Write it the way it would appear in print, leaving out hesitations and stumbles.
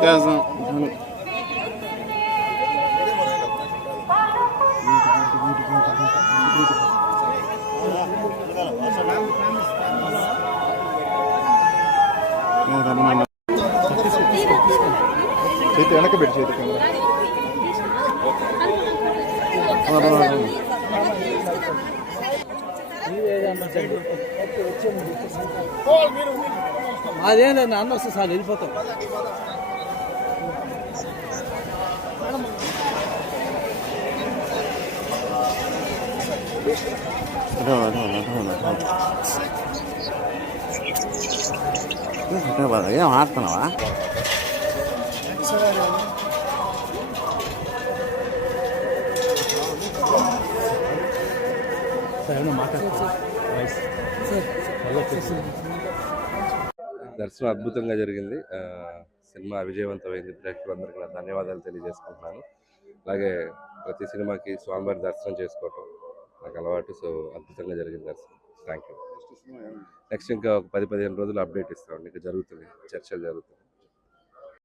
వ్యత్యాసం చేతి వెనక పెట్టి చేతి అదేనా అన్న వస్తే సార్ వెళ్ళిపోతాం. ఏం ఆడుతున్నావా? దర్శనం అద్భుతంగా జరిగింది. సినిమా విజయవంతమైంది. ప్రేక్షకులందరికీ నా ధన్యవాదాలు తెలియజేసుకుంటున్నాను. అలాగే ప్రతి సినిమాకి స్వామివారి దర్శనం చేసుకోవటం నాకు అలవాటు. సో అద్భుతంగా జరిగింది దర్శనం. Thank you. నెక్స్ట్ ఇంకా ఒక 10-15 రోజులు అప్డేట్ ఇస్తామండి. ఇంకా జరుగుతుంది, చర్చలు జరుగుతుంది.